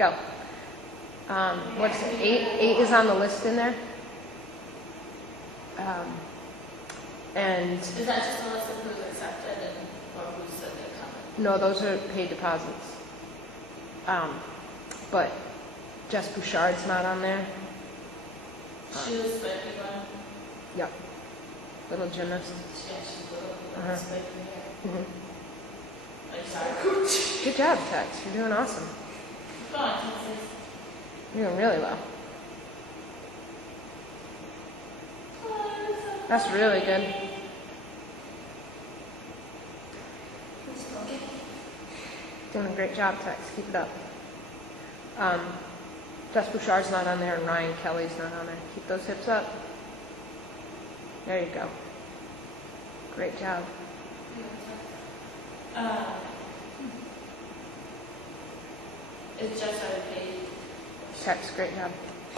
Go. What's 8? 8 is on the list in there. And Is that just a list of who's accepted and, or who said they're coming? no, those are paid deposits. But Jess Bouchard's not on there. She was spiky one. Yep. Little gymnast. Yeah, she's little, Uh-huh. spiky hair. Mhm. Like, sorry. Good job, Tex. You're doing awesome. Go on, Texas. You're doing really well. That's really good. Doing a great job, Tex. Keep it up. Jess Bouchard's not on there, and Ryan Kelly's not on there. Keep those hips up. There you go. Great job. It's just already paid. Tex, great job.